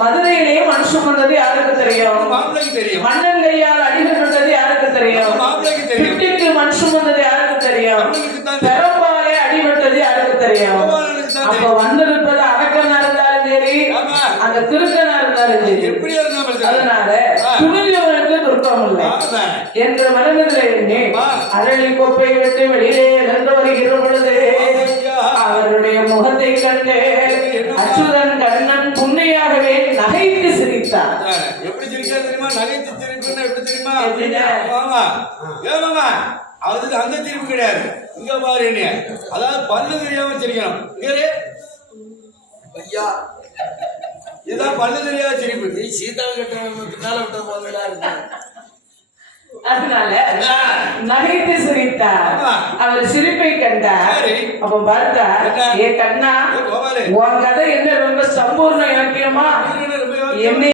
மதுரையிலேயே மனுஷன் வந்தது யாருக்கு தெரியும்? மாப்பிளைக்கு தெரியும். மன்னன் கையால் அடிபட்டது யாருக்கு தெரியும்? மாப்பிளைக்கு தெரியும். பிட்டுக்கு மனுஷன் வந்தது யாருக்கு தெரியும்? அவனுக்கு தான் தெரியும். பெரும்பாலே அடிபட்டது யாருக்கு தெரியும்? அவனுக்கு தான் அப்ப தெரியும். வந்திருப்பது அரக்கனா இருந்தாலும் சரி, ஆமா. அந்த திருக்கனா இருந்தாலும் சரி, எப்படி இருந்தாலும் சரி. அதனால துணிஞ்சவனுக்கு துர்க்கம் இல்லை ஆமா. என்ற மனதில் எண்ணி ஆ. அரளி கோப்பை விட்டு வெளியிலே நடந்து வருகிற பொழுது ஐயா. அவருடைய முகத்தை கண்டு அச்சுதன் கண்ணன் புண்ணையாகவே நகைத்து சிரித்தார். அதானே. எப்படி சிரிக்கிறா தெரியுமா? நகைத்து சிரிப்புன்னா எப்படி தெரியுமா? எப்படிங்க? ஆமா. ஏமாமா அது அந்த சிரிப்பு கிடையாது. இங்க பாரு நீ. அதாவது பல்லு தெரியாம சிரிக்கணும். இங்க இரு. ஐயா இதுதான் பல்லு தெரியாத சிரிப்பு. நீ சீதா கிட்ட பின்னால விட்ட போதா இருக்கு. அதனால நகைத்து சிரித்தார். ஆமா. அவர் சிரிப்பை கண்டார். சரி. அப்ப பார்த்தா, என்ன? ஏ கண்ணா, ஏ கோபாலு. உன் கதை என்ன ரொம்ப சம்பூர்ண இலக்கியமா? ரொம்ப என்னை